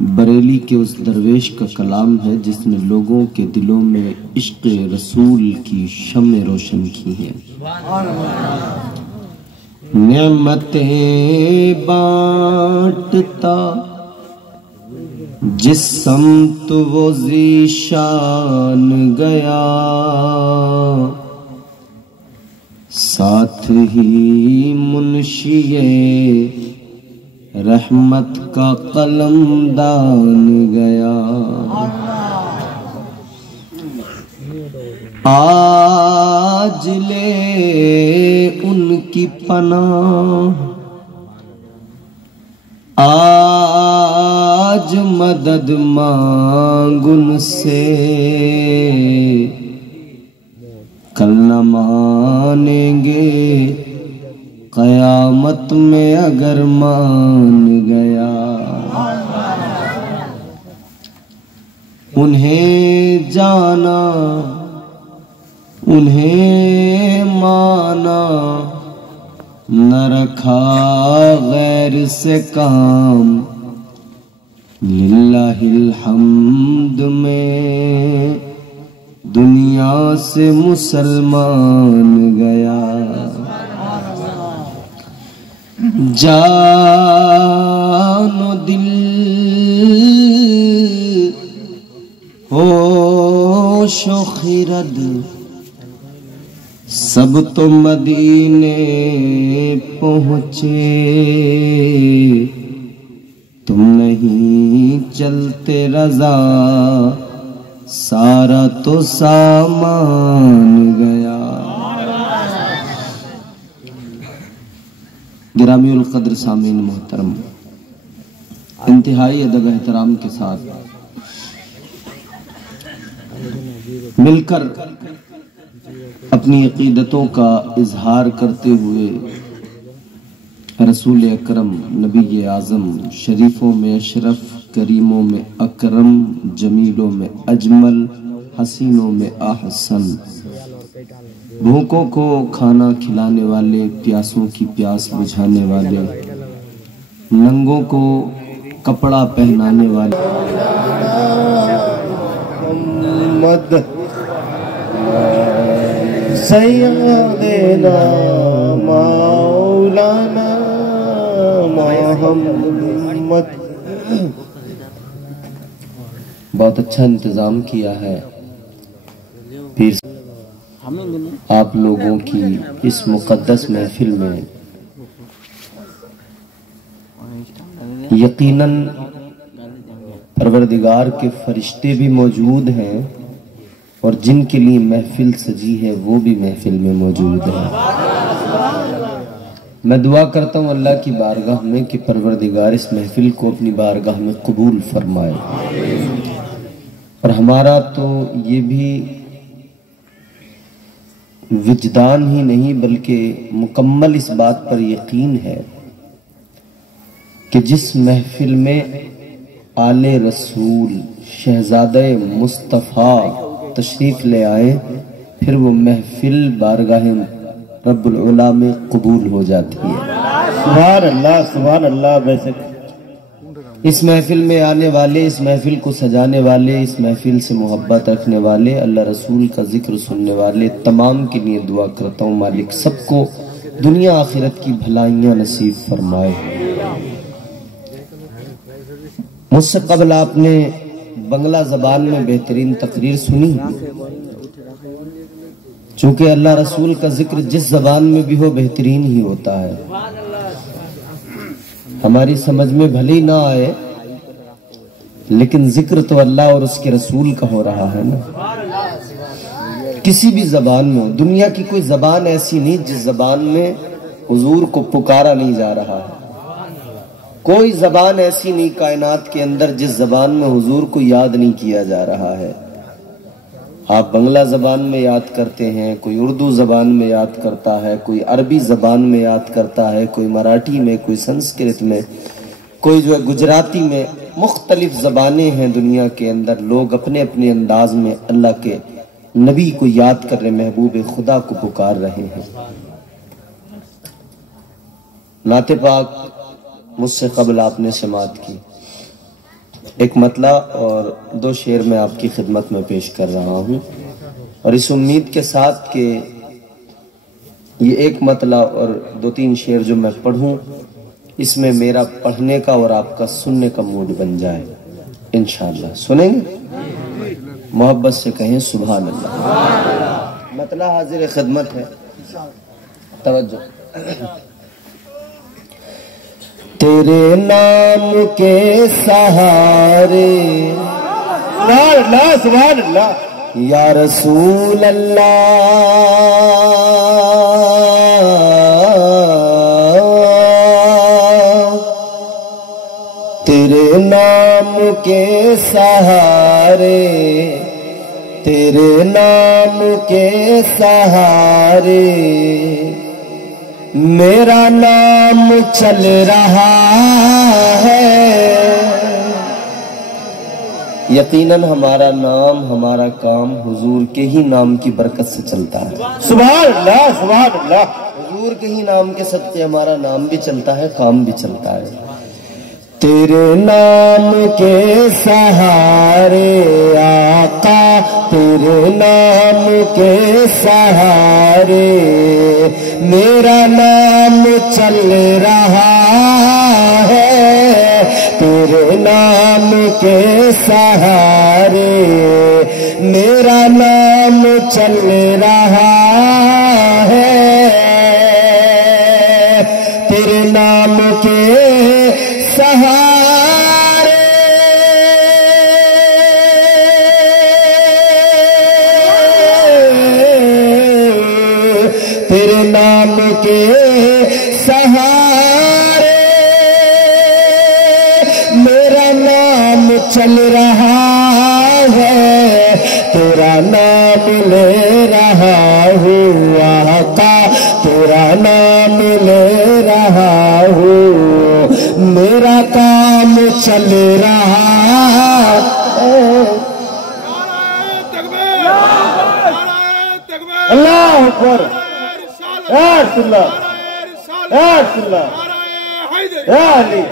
بریلی کے اس درویش کا کلام ہے جس نے لوگوں کے دلوں میں عشق رسول کی شمع روشن کی ہیں۔ نعمتیں بانٹتا جس سمت وہ ذیشان گیا، ساتھ ہی منشی رحمت کا قلم دان گیا۔ آج لے ان کی پناہ، آج مدد مانگ ان سے، کل نہ مانیں گے قیامت میں اگر مان گیا۔ انہیں جانا انہیں مانا، نہ رکھا غیر سے کام، للہ الحمد میں دنیا سے مسلمان گیا۔ جان و دل ہوش و خرد سب تو مدینے پہنچے، تم نہیں چلتے رضا سارا تو سامان گیا۔ گرامی القدر سامعین محترم، انتہائی ادب احترام کے ساتھ مل کر اپنی عقیدتوں کا اظہار کرتے ہوئے رسول اکرم، نبی اعظم، شریفوں میں اشرف، کریموں میں اکرم، جمیلوں میں اجمل، حسینوں میں احسن، بھوکوں کو کھانا کھلانے والے، پیاسوں کی پیاس بجھانے والے، ننگوں کو کپڑا پہنانے والے، محمد سیدنا مولانا محمد۔ بہت اچھا انتظام کیا ہے پیر آپ لوگوں کی اس مقدس محفل میں۔ یقیناً پروردگار کے فرشتے بھی موجود ہیں اور جن کے لیے محفل سجی ہے وہ بھی محفل میں موجود ہیں۔ میں دعا کرتا ہوں اللہ کی بارگاہ میں کہ پروردگار اس محفل کو اپنی بارگاہ میں قبول فرمائے، اور ہمارا تو یہ بھی وجدان ہی نہیں بلکہ مکمل اس بات پر یقین ہے کہ جس محفل میں آل رسول شہزادہ مصطفیٰ تشریف لے آئے، پھر وہ محفل بارگاہ رب العلا میں قبول ہو جاتی ہے۔ سبحان اللہ سبحان اللہ۔ ویسے اس محفل میں آنے والے، اس محفل کو سجانے والے، اس محفل سے محبت رکھنے والے، اللہ رسول کا ذکر سننے والے تمام کے لیے دعا کرتا ہوں مالک سب کو دنیا آخرت کی بھلائیاں نصیب فرمائے۔ مجھ سے قبل آپ نے بنگلہ زبان میں بہترین تقریر سنی، چونکہ اللہ رسول کا ذکر جس زبان میں بھی ہو بہترین ہی ہوتا ہے۔ ہماری سمجھ میں بھلی نہ آئے لیکن ذکر تو اللہ اور اس کے رسول کا ہو رہا ہے نا، کسی بھی زبان میں ہو۔ دنیا کی کوئی زبان ایسی نہیں جس زبان میں حضور کو پکارا نہیں جا رہا ہے، کوئی زبان ایسی نہیں کائنات کے اندر جس زبان میں حضور کو یاد نہیں کیا جا رہا ہے۔ آپ بنگلہ زبان میں یاد کرتے ہیں، کوئی اردو زبان میں یاد کرتا ہے، کوئی عربی زبان میں یاد کرتا ہے، کوئی مراٹھی میں، کوئی سنسکرت میں، کوئی جو ہے گجراتی میں۔ مختلف زبانیں ہیں دنیا کے اندر، لوگ اپنے اپنے انداز میں اللہ کے نبی کو یاد کر رہے، محبوب خدا کو پکار رہے ہیں۔ نعت پاک مجھ سے قبل آپ نے سماعت کی، ایک مطلع اور 2 شعر میں آپ کی خدمت میں پیش کر رہا ہوں، اور اس امید کے ساتھ کہ یہ ایک مطلع اور 2-3 شعر جو میں پڑھوں اس میں میرا پڑھنے کا اور آپ کا سننے کا موڈ بن جائے انشاءاللہ۔ سنیں گے؟ محبت سے کہیں سبحان اللہ۔ مطلع حاضر خدمت ہے، توجہ۔ تیرے نام کے سہارے سبحان اللہ سبحان اللہ یا رسول اللہ، تیرے نام کے سہارے، تیرے نام کے سہارے میرا نام چل رہا ہے۔ یقیناً ہمارا نام، ہمارا کام حضور کے ہی نام کی برکت سے چلتا ہے۔ سبحان اللہ سبحان اللہ۔ حضور کے ہی نام کے صدقے ہمارا نام بھی چلتا ہے، کام بھی چلتا ہے۔ تیرے نام کے سہارے آقا، تیرے نام کے سہارے میرا نام چل رہا ہے، تیرے نام کے سہارے میرا نام چل رہا ہے، تیرے نام کے سہارے تیرے نام کے سہارے میرا نام چل رہا ہے، تیرا نام لے رہا ہوں آقا، تیرا نام لے رہا ہوں، میرا کام چل رہا ہے۔ اللہ اکبر، یا رسول اللہ، یا رسول اللہ، یا علی،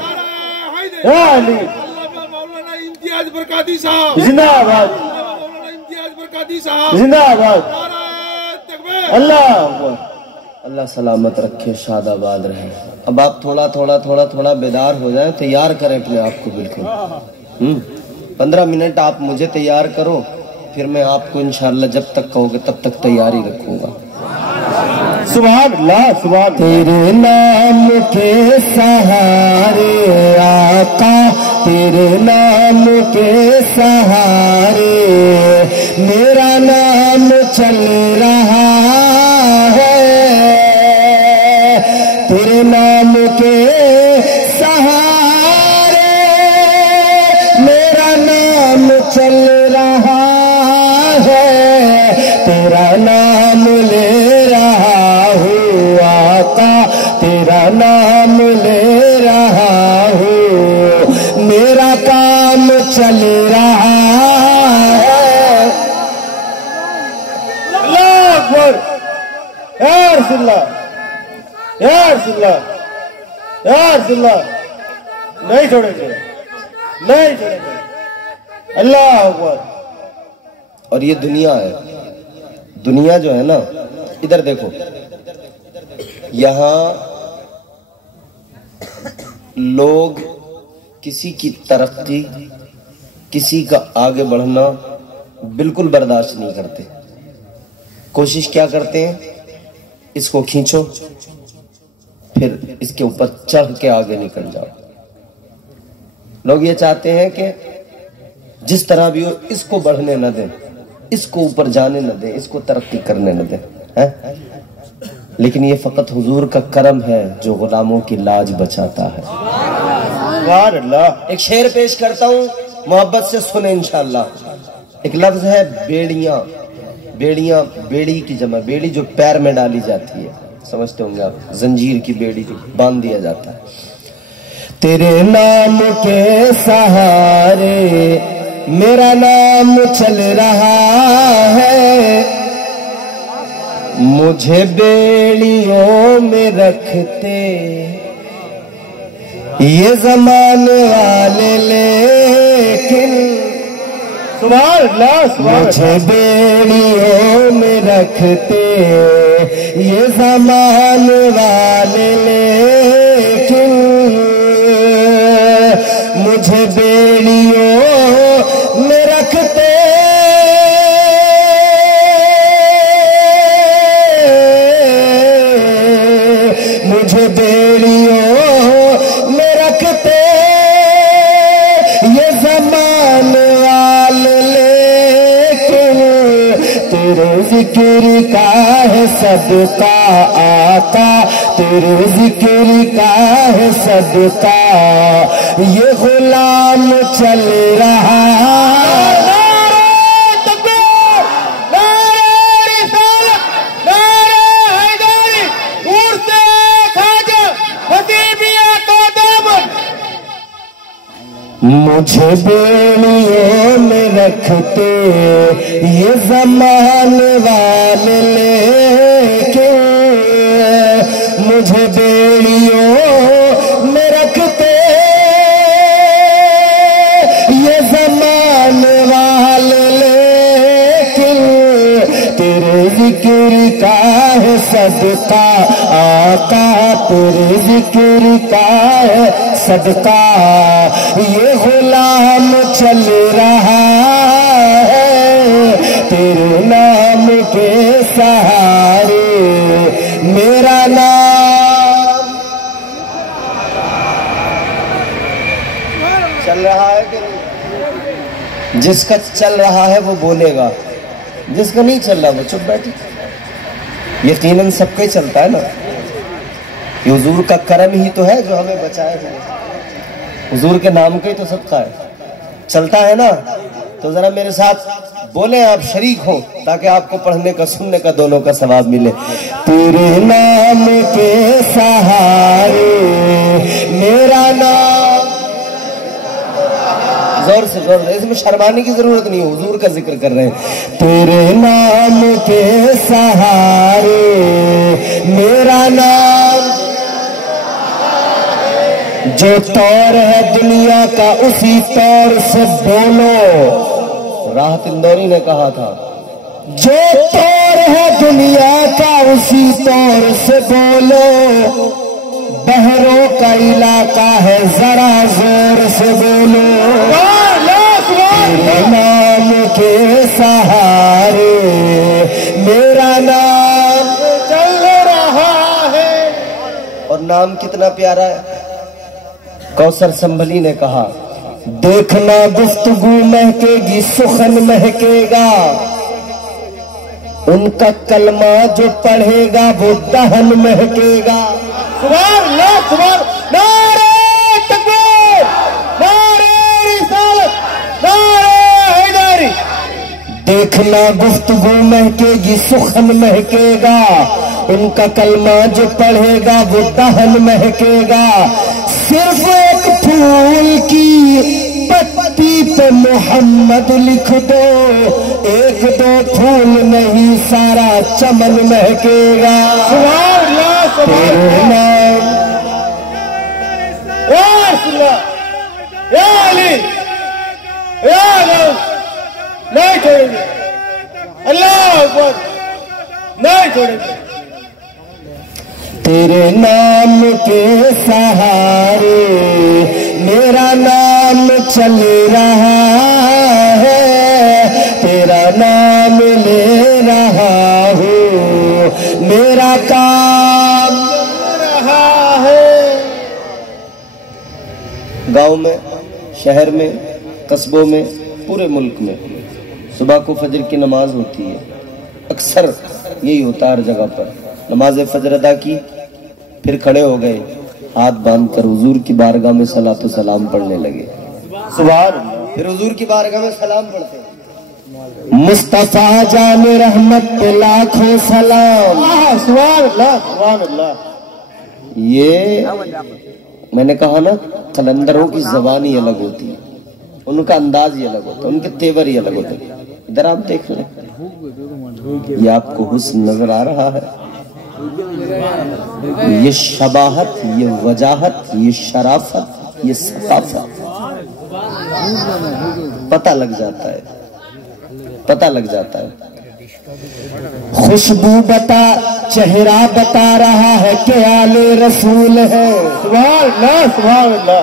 یا علی، امتیاز برکاتی صاحب زندہ آباد، امتیاز برکاتی صاحب زندہ آباد، اللہ اکبر۔ اللہ سلامت رکھے، شاد آباد رہے۔ اب آپ تھوڑا بیدار ہو جائیں، تیار کریں اپنے آپ کو بالکل۔ 15 منٹ آپ مجھے تیار کرو، پھر میں آپ کو انشاءاللہ جب تک کہو گے تب تک تیاری رکھوں گا۔ سبحان اللہ سبحان اللہ۔ تیرے نام کے سہارے آقا، تیرے نام کے سہارے میرا نام چل رہا ہے، تیرے نام کے سہارے میرا نام چل رہا ہے، تیرا نام لے رہا ہوں آقا، تیرا نام لے رہا ہوں، میرا کام چل رہا ہے۔ اللہ اکبر، یا رسول اللہ، یا رسول اللہ، یا رسول اللہ، نہیں چھوڑیں گے، نہیں چھوڑیں گے۔ اللہ اکبر۔ اور یہ دنیا ہے، دنیا جو ہے نا، ادھر دیکھو، یہاں لوگ کسی کی ترقی، کسی کا آگے بڑھنا بالکل برداشت نہیں کرتے۔ کوشش کیا کرتے ہیں؟ اس کو کھینچو، پھر اس کے اوپر چڑھ کے آگے نکل جاؤ۔ لوگ یہ چاہتے ہیں کہ جس طرح بھی ہو اس کو بڑھنے نہ دیں، اس کو اوپر جانے نہ دیں، اس کو ترقی کرنے نہ دیں۔ لیکن یہ فقط حضور کا کرم ہے جو غلاموں کی لاج بچاتا ہے۔ سبحان اللہ۔ ایک شعر پیش کرتا ہوں، محبت سے سنیں انشاءاللہ۔ ایک لفظ ہے بیڑیاں۔ بیڑیاں، بیڑی کی جمع، بیڑی جو پیر میں ڈالی جاتی ہے، سمجھتے ہوں گے آپ، زنجیر کی بیڑی جو باندھ دیا جاتا ہے۔ تیرے نام کے سہارے میرا نام چل رہا ہے، مجھے بیڑیوں میں رکھتے یہ زمانے والے، سبحان اللہ سبحان مجھے بیڑیوں میں رکھتے یہ زمان والے لیکن مجھے بیڑیوں میں رکھتے مجھے بیڑیوں میں رکھتے یہ زمان والے لیکن تیرے ذکر کا ہے صدقہ آقا تیرے ذکر کا ہے صدقہ یہ غلام چل رہا مجھے بیڑیوں میں رکھتے یہ زمان والے لیکن مجھے بیڑیوں میں رکھتے یہ زمان والے لیکن تیرے ذکر کا ہے صدقہ آقا تیرے ذکر کا ہے صدقہ یہ غلام چل رہا ہے تیرے نام کے سہارے میرا نام چل رہا ہے کہ نہیں؟ جس کا چل رہا ہے وہ بولے گا جس کا نہیں چل رہا وہ چپ بیٹھے یقیناً سب کا ہی چلتا ہے نا یہ حضور کا کرم ہی تو ہے جو ہمیں بچائے ہوئے حضور کے نام کا ہی تو صدقہ ہے چلتا ہے نا تو ذرا میرے ساتھ بولیں آپ شریک ہوں تاکہ آپ کو پڑھنے کا سننے کا دونوں کا ثواب ملے تیرے نام کے سہارے میرا نام زور سے اس میں شرمانے کی ضرورت نہیں ہے حضور کا ذکر کر رہے ہیں تیرے نام کے سہارے میرا نام جو طور ہے دنیا کا اسی طور سے بولو راحت اندوری نے کہا تھا جو طور ہے دنیا کا اسی طور سے بولو بحروں کا علاقہ ہے ذرا زور سے بولو تیرے نام کے سہارے میرا نام چل رہا ہے اور نام کتنا پیارا ہے کوثر سنبھلی نے کہا دیکھنا گفتگو مہکے گی سخن مہکے گا ان کا کلمہ جو پڑھے گا وہ دہن مہکے گا سبحان اللہ سبحان نعرہ تکبیر نعرہ رسالت نعرہ حیدری دیکھنا گفتگو مہکے گی سخن مہکے گا ان کا کلمہ جو پڑھے گا وہ دہن مہکے گا صرف ایک پھول کی پتی پہ محمد لکھ دو ایک دو پھول نہیں سارا چمن مہکے گا سبحان اللہ سبحان اللہ یا رسول اللہ یا علی یا غوث نہیں چھوڑیں گے اللہ اکبر نہیں چھوڑیں گے تیرے نام کے سہارے میرا نام چل رہا ہے تیرا نام لے رہا ہوں میرا کام رہا ہے گاؤں میں شہر میں قصبوں میں پورے ملک میں صبح کو فجر کی نماز ہوتی ہے اکثر یہی ہوتا ہے ہر جگہ پر نماز فجر ادا کی پھر کھڑے ہو گئے ہاتھ باندھ کر حضور کی بارگاہ میں صلاۃ و سلام پڑھنے لگے سبحان اللہ پھر حضور کی بارگاہ میں سلام پڑھتے مصطفیٰ جان رحمت پہ لاکھوں سلام سبحان اللہ سبحان اللہ یہ میں نے کہا نا قلندروں کی زبان ہی الگ ہوتی ہے ان کا انداز ہی الگ ہوتا ہے ان کے تیور ہی الگ ہوتے ہیں ادھر آپ دیکھ لیں یہ آپ کو حسن نظر آ رہا ہے یہ شباہت یہ وجاہت یہ شرافت یہ ثقافت پتہ لگ جاتا ہے پتہ لگ جاتا ہے۔ خوشبو بتا چہرہ بتا رہا ہے کہ آل رسول ہے، سبحان اللہ سبحان اللہ،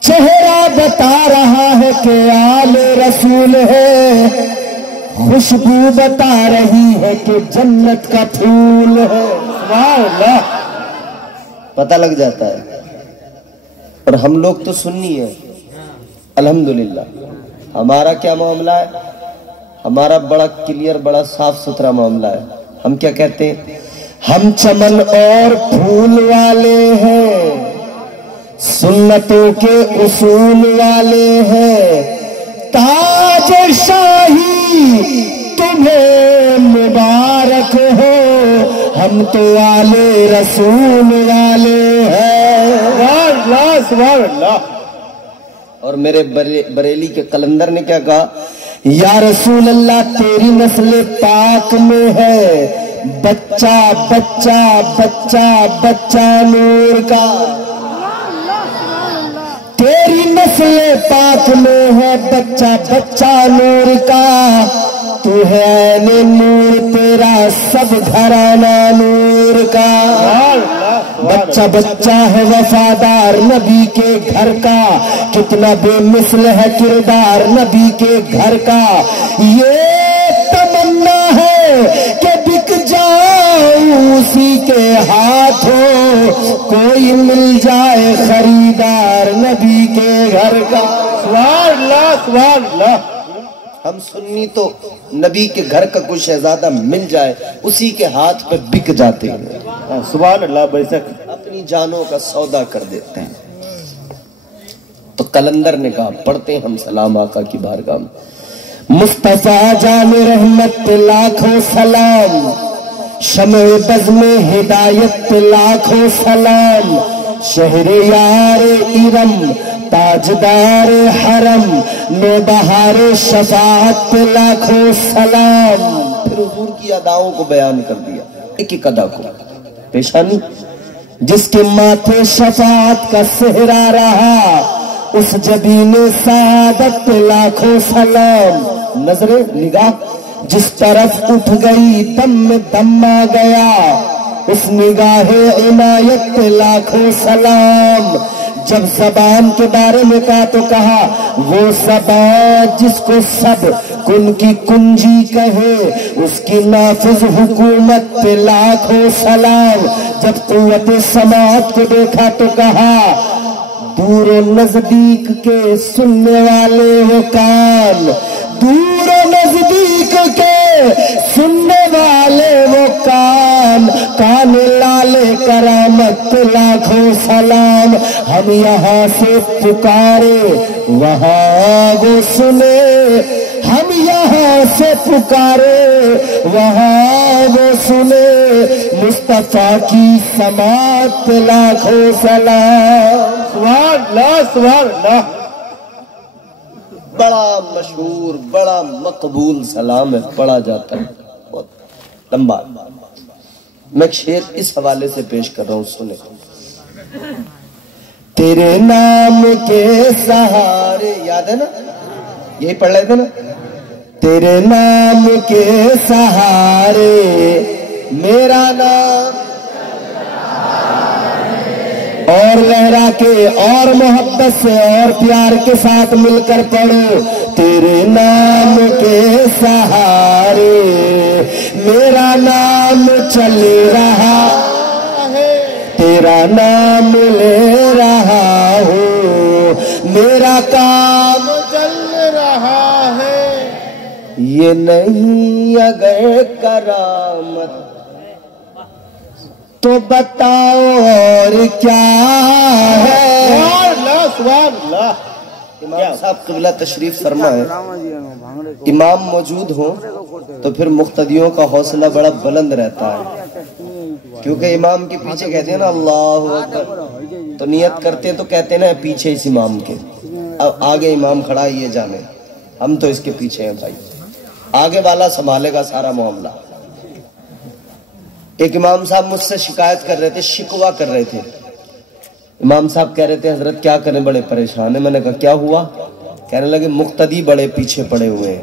چہرہ بتا رہا ہے کہ آل رسول ہے، خوشبو بتا رہی ہے کہ جنت کا پھول ہے، سبحان اللہ، پتہ لگ جاتا ہے۔ اور ہم لوگ تو سنی ہیں، الحمدللہ۔ ہمارا کیا معاملہ ہے؟ ہمارا بڑا کلیئر، بڑا صاف ستھرا معاملہ ہے۔ ہم کیا کہتے ہیں؟ ہم چمن اور پھول والے ہیں، سنتوں کے اصول والے ہیں، تاج شاہی تمہیں مبارک ہو، ہم تو آلے رسول والے ہیں، سبحان اللہ سبحان اللہ۔ اور میرے بریلی کے قلندر نے کیا کہا؟ یا رسول اللہ تیری نسل پاک میں ہے بچہ بچہ بچہ بچہ نور کا، تیری نسل پاک میں ہے بچہ بچہ نور کا، تو ہے عین نور تیرا سب گھرانہ نور کا، بچہ بچہ ہے وفادار نبی کے گھر کا، کتنا بے مثل ہے کردار نبی کے گھر کا، یہ تمنا ہے کہ بک جاؤں اسی کے ہاتھوں، کوئی مل جائے خریدار نبی کے گھر کا، سبحان اللہ سبحان اللہ۔ ہم سنی تو نبی کے گھر کا کوئی شہزادہ مل جائے اسی کے ہاتھ پہ بک جاتے ہیں، سبحان اللہ، بے شک اپنی جانوں کا سودا کر دیتے ہیں۔ تو قلندر نے کہا پڑھتے ہیں ہم سلام آقا کی بارگاہ میں۔ مصطفیٰ جان رحمت پہ لاکھوں سلام، شمع بز میں ہدایت پہ لاکھوں سلام، شہر یار ارم تاجدار حرم، نوبہار شفاعت پہ لاکھوں سلام۔ پھر حضور کی اداؤں کو بیان کر دیا، ایک ایک ادا کو، پیشانی جس کے ماتھے شفاعت کا صحرا رہا، اس جبین سعادت پہ لاکھوں سلام، نظر نگاہ جس طرف اٹھ گئی دم میں دم آ گیا، اس نگاہ عنایت پہ لاکھوں سلام۔ جب زبان کے بارے میں کہا تو کہا وہ زبان جس کو سب کن کی کنجی کہے، اس کی نافذ حکومت پہ لاکھوں سلام۔ جب قوت سماعت کو دیکھا تو کہا دور و نزدیک کے سننے والے وہ کان، دور و نزدیک کے سننے والے وہ کان، کان لالے کرامت لاکھوں سلام۔ ہم یہاں سے پکارے وہاں وہ سنے، ہم یہاں سے پکارے وہاں وہ سنے، مصطفیٰ کی سماعت لاکھوں سلام۔ سبحان اللہ سبحان اللہ۔ بڑا مشہور بڑا مقبول سلام ہے، پڑھا جاتا ہے، بہت لمبا۔ میں ایک شعر اس حوالے سے پیش کر رہا ہوں، سنیں۔ تیرے نام کے سہارے، یاد ہے نا؟ یہی پڑھ رہے تھے نا؟ تیرے نام کے سہارے میرا نام اور لہرا کے اور محبت سے اور پیار کے ساتھ مل کر پڑھو، تیرے نام کے سہارے میرا نام چل رہا ہے، تیرا نام لے رہا ہوں، میرا کام چل رہا ہے، یہ نہیں اگر کرامت تو بتاؤ اور کیا ہے۔ سبحان اللہ سبحان اللہ۔ امام صاحب قبلہ تشریف فرما ہے، امام موجود ہوں تو پھر مقتدیوں کا حوصلہ بڑا بلند رہتا ہے، کیونکہ امام کے پیچھے کہتے ہیں نا اللہ اکبر، تو نیت کرتے ہیں تو کہتے ہیں نا پیچھے اس امام کے، اب آگے امام کھڑا یہ جانے، ہم تو اس کے پیچھے ہیں بھائی، آگے والا سنبھالے گا سارا معاملہ۔ ایک امام صاحب مجھ سے شکایت کر رہے تھے، شکوہ کر رہے تھے، امام صاحب کہہ رہے تھے حضرت کیا کریں بڑے پریشان ہیں۔ میں نے کہا کیا ہوا؟ کہنے لگے مقتدی بڑے پیچھے پڑے ہوئے ہیں۔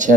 6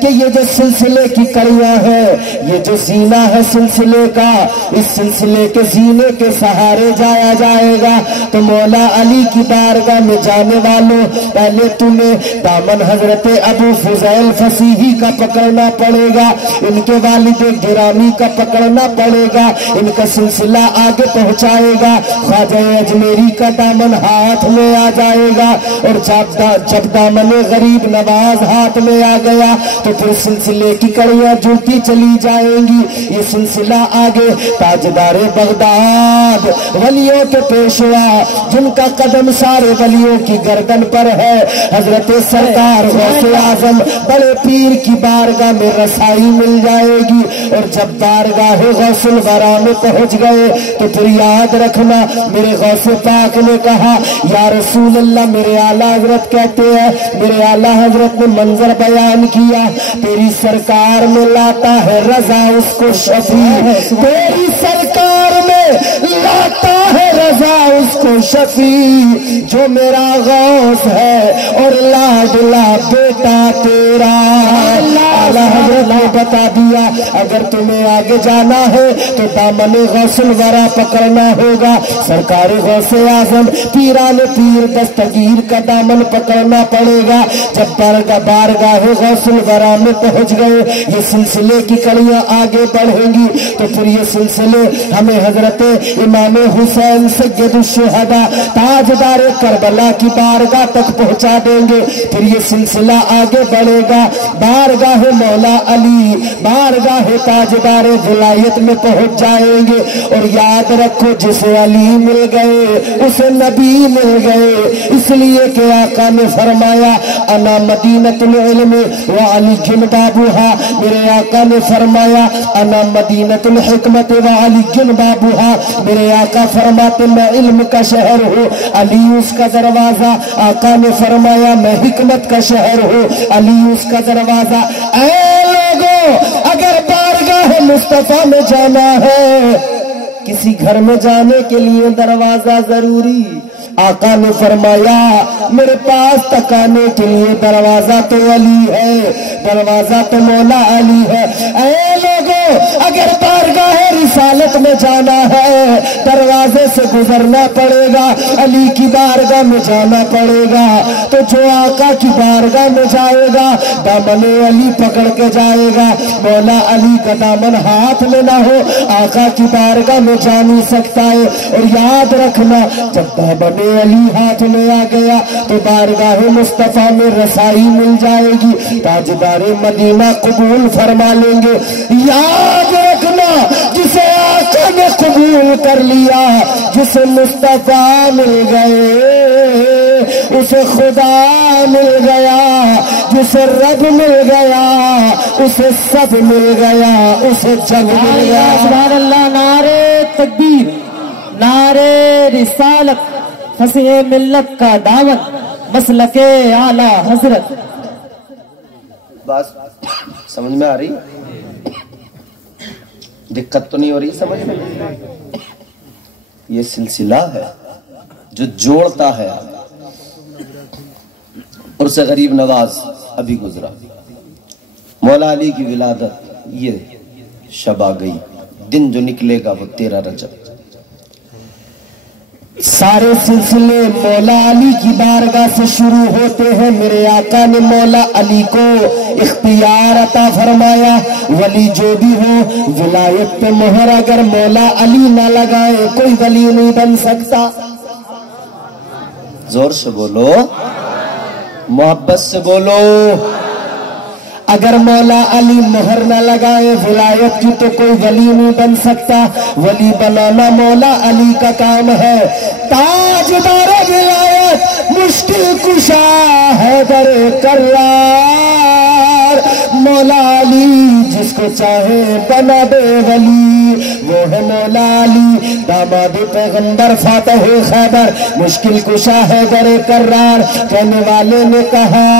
کہ یہ جو سلسلے کی کڑیاں ہیں، یہ جو زینہ ہے سلسلے کا، اس سلسلے کے زینے کے سہارے جایا جائے گا۔ تو مولا علی کی بارگاہ میں جانے والوں، پہلے تمہیں دامن حضرت ابو فضیل فصیحی کا پکڑنا پڑے گا، ان کے والد گرامی کا پکڑنا پڑے گا، ان کا سلسلہ آگے پہنچائے گا۔ خواجہ اجمیری کا دامن ہاتھ میں آ جائے گا، اور جب دامن غریب نواز ہاتھ میں آ گیا تو پھر سلسلے کی کڑیاں جڑتی چلی جائیں گی۔ یہ سلسلہ آگے تاجدار بغداد، ولیوں کے پیشوا، جن کا قدم سارے ولیوں کی گردن پر ہے، حضرت سرکار غوث اعظم بڑے پیر کی بارگاہ میں رسائی مل جائے گی۔ اور جب بارگاہ غوث الورا میں پہنچ گئے تو پھر یاد رکھنا، میرے غوث پاک نے کہا یا رسول اللہ، میرے اعلیٰ حضرت کہتے ہیں، میرے اعلیٰ حضرت نے منظر بیان کیا، تیری سرکار میں لاتا ہے رضا اس کو شفیع، تیری سرکار میں لاتا ہے رضا اس کو شفیع، جو میرا غوث ہے اور لاڈلا بیٹا تیرا۔ اعلیٰ حضرت نے بتا دیا، اگر تمہیں آگے جانا ہے تو دامن غوث الورا پکڑنا ہوگا۔ سرکار غوث اعظم پیران پیر دستگیر کا دامن پکڑنا پڑے گا۔ جب بارگاہ غوث الورا میں پہنچ گئے، یہ سلسلے کی کڑیاں آگے بڑھیں گی تو پھر یہ سلسلے ہمیں حضرت امام حسین سید الشہداء تاجدار کربلا کی بارگاہ تک پہنچا دیں گے۔ پھر یہ سلسلہ آگے بڑھے گا، بارگاہ مولا علی، بارگاہ تاجدار ولایت میں پہنچ جائیں گے۔ اور یاد رکھو، جسے علی مل گئے اسے نبی مل گئے، اس لیے کہ آقا نے فرمایا انا مدینۃ العلم وعلی بابھا، میرے آقا نے فرمایا انا مدینۃ الحکمت وعلی بابھا، میرے آقا فرماتے میں علم کا شہر ہوں، علی اس کا دروازہ۔ آقا نے فرمایا میں حکمت کا شہر ہوں، علی اس کا دروازہ۔ اے لوگوں، اگر بارگاہ مصطفیٰ میں جانا ہے، کسی گھر میں جانے کے لیے دروازہ ضروری، آقا نے فرمایا میرے پاس تک آنے کے لیے دروازہ تو علی ہے، دروازہ تو مولا علی ہے۔ اے لوگوں، اگر بارگاہ رسالت میں جانا ہے، دروازے سے گزرنا پڑے گا، علی کی بارگاہ میں جانا پڑے گا۔ تو جو آقا کی بارگاہ میں جائے گا، دامن علی پکڑ کے جائے گا، مولا علی کا دامن ہاتھ میں نہ ہو، آقا کی بارگاہ میں جا نہیں سکتا ہے۔ اور یاد رکھنا، جب دامن علی ہاتھ میں آ گیا تو بارگاہ مصطفیٰ میں رسائی مل جائے گی، تاجدار مدینہ قبول فرما لیں گے۔ یاد رکھنا، جسے آقا نے قبول کر لیا، جسے مصطفیٰ مل گئے، اسے خدا مل گیا، جسے رب مل گیا، اسے سب مل گیا، اسے جگ مل گیا۔ سبحان اللہ، نعرے تکبیر، نعرے رسالت، فصیح ملت کا دعوت، مسلک اعلیٰ حضرت۔ بات سمجھ میں آ رہی؟ دقت تو نہیں ہو رہی سمجھ میں؟ یہ سلسلہ ہے جو جوڑتا ہے، اور اسے غریب نواز ابھی گزرا، مولا علی کی ولادت، یہ شب آ گئی، دن جو نکلے گا وہ 13 رجب۔ سارے سلسلے مولا علی کی بارگاہ سے شروع ہوتے ہیں۔ میرے آقا نے مولا علی کو اختیار عطا فرمایا، ولی جو بھی ہو ولایت پہ مہر اگر مولا علی نہ لگائے کوئی ولی نہیں بن سکتا۔ زور سے بولو، محبت سے بولو۔ اگر مولا علی مہر نہ لگائے ولایت کی تو کوئی ولی نہیں بن سکتا۔ ولی بنانا مولا علی کا کام ہے۔ تاجدار ولایت مشکل کشا حیدر کرار، مولا علی جس کو چاہے بنا دے ولی، وہ ہے مولا علی داماد پیغمبر فاتح خیبر مشکل کشا حیدر کرار۔ کہنے والے نے کہا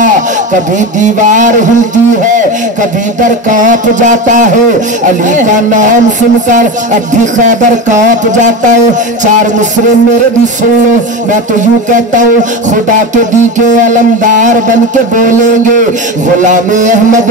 کبھی دیوار ہلتی ہے، کبھی در کانپ جاتا ہے، علی کا نام سن کر اب بھی خیبر کانپ جاتا ہے۔ 4 مصرے میرے بھی سن لو، میں تو یوں کہتا ہوں خدا کے دی کے علمدار بن کے بولیں گے، غلام احمد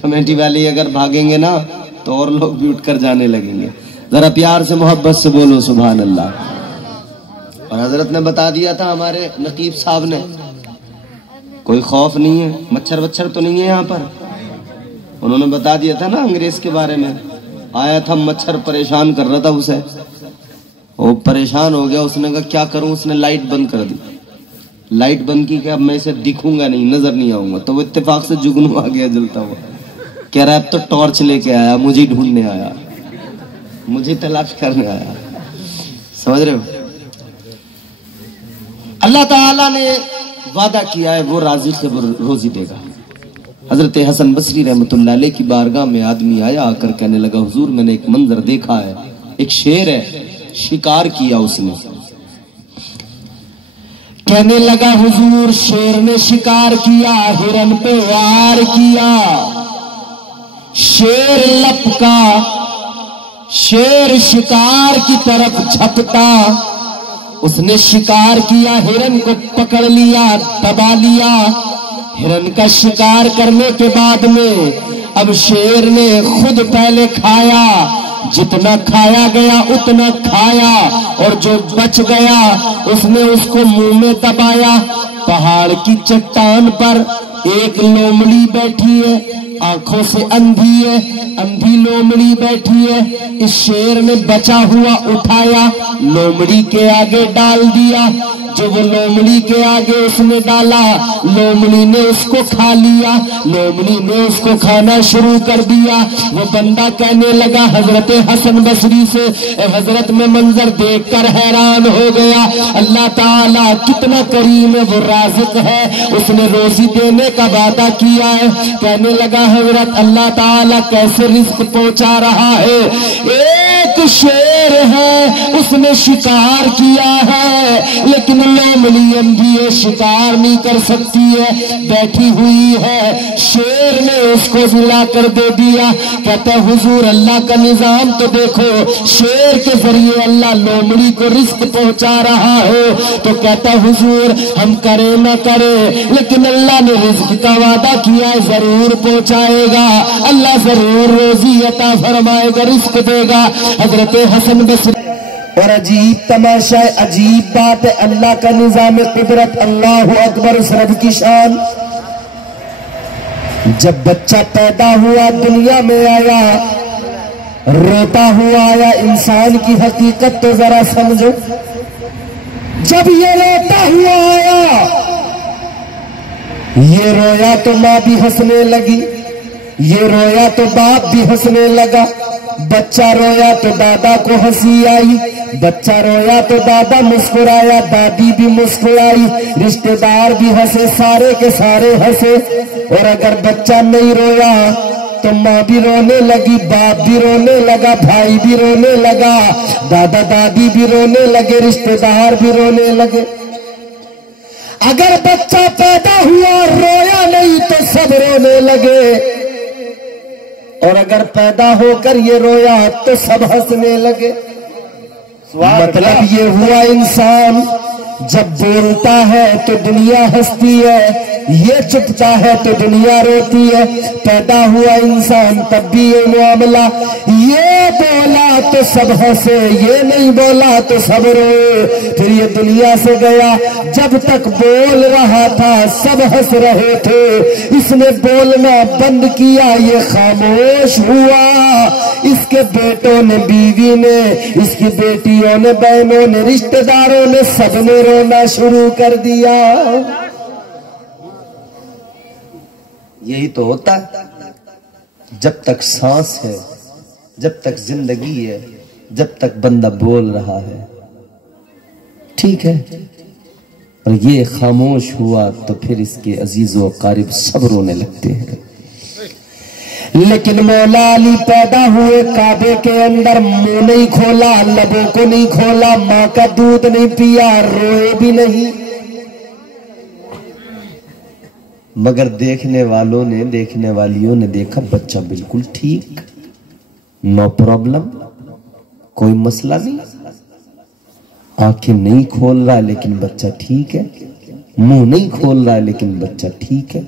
کمیٹی والے اگر بھاگیں گے نا تو اور لوگ بھی اٹھ کر جانے لگیں گے. ذرا پیار سے محبت سے بولو سبحان اللہ. اور حضرت نے بتا دیا تھا ہمارے نقیب صاحب نے کوئی خوف نہیں ہے, مچھر وچھر تو نہیں ہے یہاں پر. انہوں نے بتا دیا تھا نا انگریز کے بارے میں, آیا تھا مچھر پریشان کر رہا تھا اسے, وہ پریشان ہو گیا. اس نے کہا کیا کروں, اس نے لائٹ بند کر دی. لائٹ بند کی کہ اب میں اسے دکھوں گا نہیں, نظر نہیں آؤں گا. تو وہ اتفاق سے جگنو آ گیا جلتا ہوا, کہہ رہا اب تو ٹارچ لے کے آیا, مجھے ڈھونڈنے آیا, مجھے تلاش کرنے آیا. سمجھ رہے ہو؟ اللہ تعالیٰ نے وعدہ کیا ہے وہ رازق سے روزی دے گا. حضرت حسن بصری رحمۃ اللہ علیہ کی بارگاہ میں آدمی آیا, آ کر کہنے لگا حضور میں نے ایک منظر دیکھا ہے, ایک شیر ہے, شکار کیا اس نے. کہنے لگا حضور شیر نے شکار کیا, ہرن پہ وار کیا, شیر لپکا, شیر شکار کی طرف جھپٹا, اس نے شکار کیا, ہرن کو پکڑ لیا, دبا لیا. ہرن کا شکار کرنے کے بعد میں اب شیر نے خود پہلے کھایا, جتنا کھایا گیا اتنا کھایا, اور جو بچ گیا اس نے اس کو منہ میں دبایا. پہاڑ کی چٹان پر ایک لومڑی بیٹھی ہے, آنکھوں سے اندھی ہے, اندھی لومڑی بیٹھی ہے. اس شیر نے بچا ہوا اٹھایا, لومڑی کے آگے ڈال دیا. جو وہ لومڑی کے آگے اس نے ڈالا, لومڑی نے اس کو کھا لیا, لومڑی نے اس کو کھانا شروع کر دیا. وہ بندہ کہنے لگا حضرت حسن بصری سے, اے حضرت میں منظر دیکھ کر حیران ہو گیا, اللہ تعالیٰ کتنا کریم ہے, وہ رازق ہے, اس نے روزی دینے کا وعدہ کیا ہے. کہنے لگا حضرت اللہ تعالیٰ کیسے رزق پہنچا رہا ہے. ایک شیر ہے, اس نے شکار کیا ہے, لیکن لومڑی اندھی ہے, شکار نہیں کر سکتی ہے, بیٹھی ہوئی ہے. شیر نے اس کو لا کر دے دیا. کہتا حضور اللہ کا نظام تو دیکھو, شیر کے ذریعے اللہ لومڑی کو رزق پہنچا رہا ہے. تو کہتا حضور ہم کرے نہ کرے, لیکن اللہ نے رزق کا وعدہ کیا ہے, ضرور پہنچائے گا, اللہ ضرور روزی عطا فرمائے گا, رزق دے گا. حضرت حسن بصری. اور عجیب تماشا ہے, عجیب بات ہے, اللہ کا نظام قدرت, اللہ اکبر, اس رب کی شان. جب بچہ پیدا ہوا دنیا میں آیا, روتا ہوا آیا, انسان کی حقیقت تو ذرا سمجھو. جب یہ روتا ہوا آیا, یہ رویا تو ماں بھی ہنسنے لگی, یہ رویا تو باپ بھی ہنسنے لگا. بچہ رویا تو دادا کو ہنسی آئی, بچہ رویا تو دادا مسکرایا, دادی بھی مسکرائی, رشتہ دار بھی ہنسے, سارے کے سارے ہنسے. اور اگر بچہ نہیں رویا تو ماں بھی رونے لگی, باپ بھی رونے لگا, بھائی بھی رونے لگا, دادا دادی بھی رونے لگے, رشتہ دار بھی رونے لگے. اگر بچہ پیدا ہوا اور رویا نہیں تو سب رونے لگے, اور اگر پیدا ہو کر یہ رویا تو سب ہنسنے لگے. مطلب یہ ہوا انسان جب بولتا ہے تو دنیا ہنستی ہے, یہ چپتا ہے تو دنیا روتی ہے. پیدا ہوا انسان تب بھی یہ معاملہ, یہ بولا تو سب ہنسے, یہ نہیں بولا تو سب روئے. پھر یہ دنیا سے گیا, جب تک بول رہا تھا سب ہنس رہے تھے, اس نے بولنا بند کیا, یہ خاموش ہوا. اس کے بیٹوں نے, بیوی نے, اس کی بیٹیوں نے, بہنوں نے, رشتہ داروں نے, سب نے رونا شروع کر دیا. یہی تو ہوتا ہے, جب تک سانس ہے, جب تک زندگی ہے, جب تک بندہ بول رہا ہے ٹھیک ہے, اور یہ خاموش ہوا تو پھر اس کے عزیز و اقارب سب رونے لگتے ہیں. لیکن مولا علی پیدا ہوئے کعبے کے اندر, منہ نہیں کھولا, لبوں کو نہیں کھولا, ماں کا دودھ نہیں پیا, روئے بھی نہیں. مگر دیکھنے والوں نے, دیکھنے والیوں نے دیکھا بچہ بالکل ٹھیک, نو پرابلم, کوئی مسئلہ نہیں, آنکھیں نہیں کھول رہا لیکن بچہ ٹھیک ہے, منہ نہیں کھول رہا لیکن بچہ ٹھیک ہے.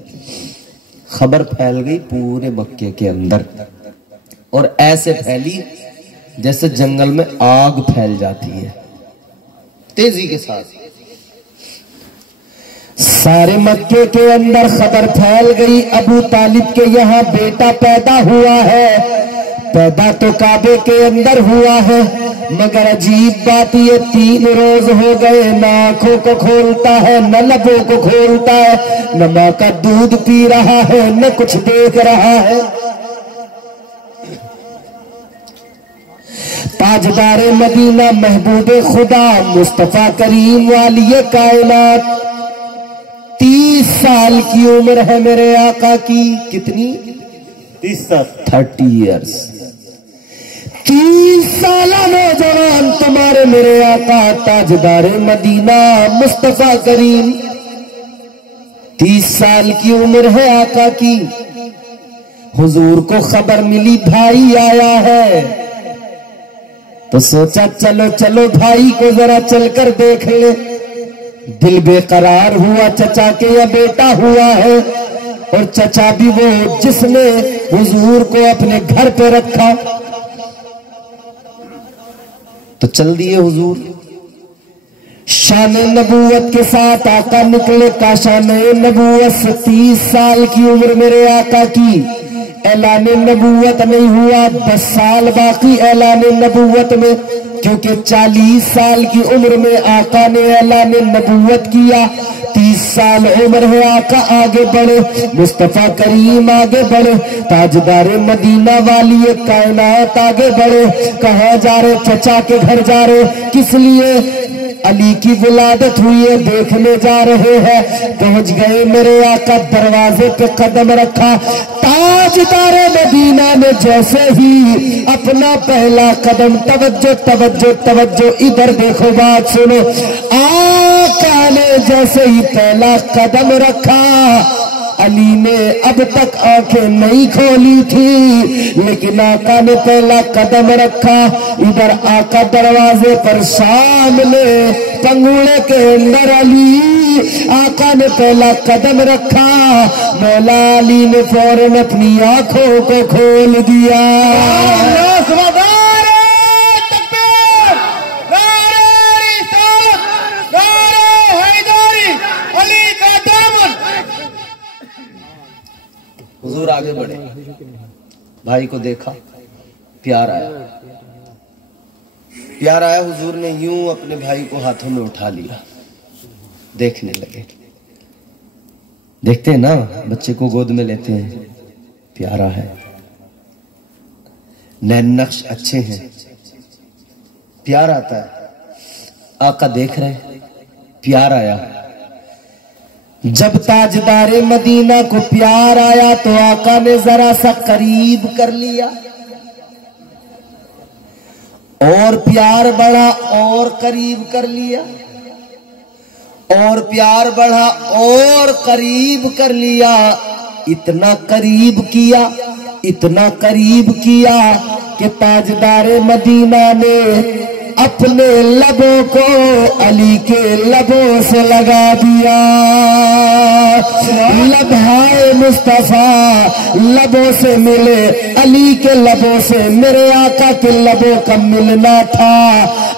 خبر پھیل گئی پورے مکے کے اندر، اور ایسے پھیلی جیسے جنگل میں آگ پھیل جاتی ہے تیزی کے ساتھ۔ سارے مکے کے اندر خبر پھیل گئی ابو طالب کے یہاں بیٹا پیدا ہوا ہے۔ پیدا تو کعبے کے اندر ہوا ہے، مگر عجیب بات یہ 3 روز ہو گئے نہ آنکھوں کو کھولتا ہے نہ لبوں کو کھولتا ہے، نہ ماں کا دودھ پی رہا ہے نہ کچھ دیکھ رہا ہے۔ تاجدار مدینہ محبوب خدا مصطفیٰ کریم والی کائنات، 30 سال کی عمر ہے میرے آقا کی۔ کتنی؟ 30 سال 30 ایئرس۔ 30 سالہ نوجوان تمہارے میرے آقا تاجدار مدینہ مصطفیٰ کریم، 30 سال کی عمر ہے آقا کی۔ حضور کو خبر ملی بھائی آیا ہے، تو سوچا چلو چلو بھائی کو ذرا چل کر دیکھ لے۔ دل بے قرار ہوا چچا کے یا بیٹا ہوا ہے، اور چچا بھی وہ جس نے حضور کو اپنے گھر پہ رکھا۔ تو چل دیے حضور، شان نبوت کے ساتھ آقا نکلے کا شان نبوت سے 30 سال کی عمر میرے آقا کی۔ اعلان نبوت نہیں ہوا، 10 سال باقی اعلان نبوت میں، کیونکہ 40 سال کی عمر میں آقا نے اعلان نبوت کیا۔ 30 سال عمر ہے آقا آگے بڑھے، مصطفیٰ کریم آگے بڑھے، تاجدار مدینہ والی کائنات آگے بڑھے۔ کہاں جا رہے؟ چچا کے گھر جا رہے، کس لیے؟ علی کی ولادت ہوئی ہے دیکھنے جا رہے ہیں۔ پہنچ گئے میرے آقا، دروازے پہ قدم رکھا، تاجدار مدینہ نے جیسے ہی اپنا پہلا قدم، توجہ توجہ توجہ ادھر دیکھو بات سنو، آقا نے جیسے ہی پہلا قدم رکھا، علی نے اب تک آنکھیں نہیں کھولی تھی، لیکن آقا نے پہلا قدم رکھا، ادھر آقا دروازے پر سامنے پنگوڑے کے اندر علی، آقا نے پہلا قدم رکھا، مولا علی نے فوراً اپنی آنکھوں کو کھول دیا۔ حضور آگے بڑھے، بھائی کو دیکھا، پیار آیا، پیار آیا، حضور نے یوں اپنے بھائی کو ہاتھوں میں اٹھا لیا، دیکھنے لگے۔ دیکھتے ہیں نا بچے کو گود میں لیتے ہیں، پیارا ہے، نین نقش اچھے ہیں، پیار آتا ہے۔ آقا دیکھ رہے، پیار آیا۔ جب تاجدار مدینہ کو پیار آیا تو آقا نے ذرا سا قریب کر لیا، اور پیار بڑھا اور قریب کر لیا، اور پیار بڑھا اور قریب کر لیا، اتنا قریب کیا، اتنا قریب کیا کہ تاجدار مدینہ نے اپنے لبوں کو علی کے لبوں سے لگا دیا۔ لبھائے مصطفیٰ لبوں سے ملے، علی کے لبوں سے میرے آقا کے لبوں کا ملنا تھا۔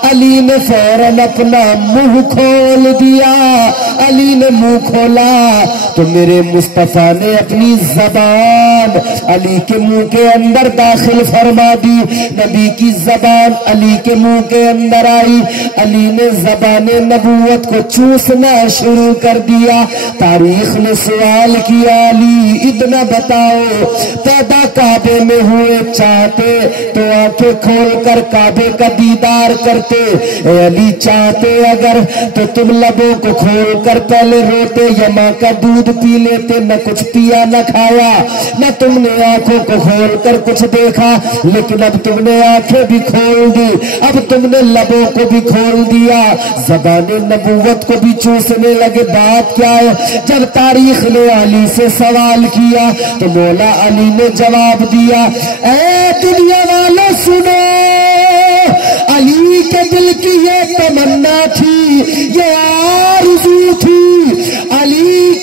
علی نے فوراً اپنا منہ کھول دیا، علی نے منہ کھولا تو میرے مصطفیٰ نے اپنی زبان علی کے منہ کے اندر داخل فرما دی۔ نبی کی زبان علی کے منہ کے اندر آئی، علی نے زبان نبوت کو چوسنا شروع کر دیا۔ تاریخ نے سوال کیا، علی اتنا بتاؤ، پیدا کعبے میں ہوئے، چاہتے تو آنکھیں کھول کر کعبے کا دیدار کرتے، اے علی چاہتے اگر تو تم لبوں کو کھول کر پہلے روتے یا ماں کا دودھ پی لیتے، نہ کچھ پیا نہ کھایا، نہ تم نے آنکھوں کو کھول کر کچھ دیکھا، لیکن اب تم نے آنکھیں بھی کھول دی، اب تم نے لبوں کو بھی کھول دیا، زبان نبوت کو بھی چوسنے لگے۔ بات کیا ہے؟ جب تاریخ نے علی سے سوال کیا تو مولا علی نے جواب دیا، اے دنیا والوں سنو، علی کے دل کی یہ تمنا تھی، یہ آرزو تھی، علی